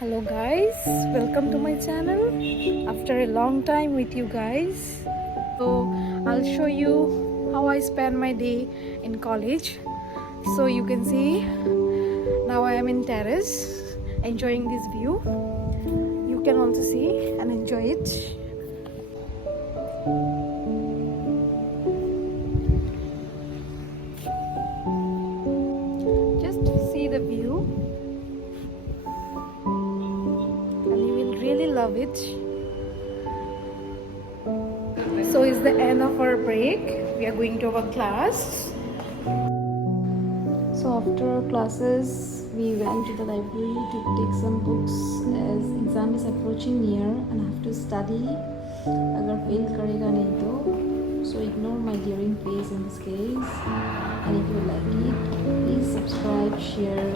Hello guys, welcome to my channel after a long time with you guys. So I'll show you how I spend my day in college. So you can see now I am in terrace enjoying this view. You can also see and enjoy it. Just see the view and you will really love it. So it's the end of our break. We are going to our class. So after classes, we went to the library to take some books as exam is approaching near and I have to study. अगर fail करेगा नहीं तो, so ignore my daring face in this case. And if you like it, please subscribe, share.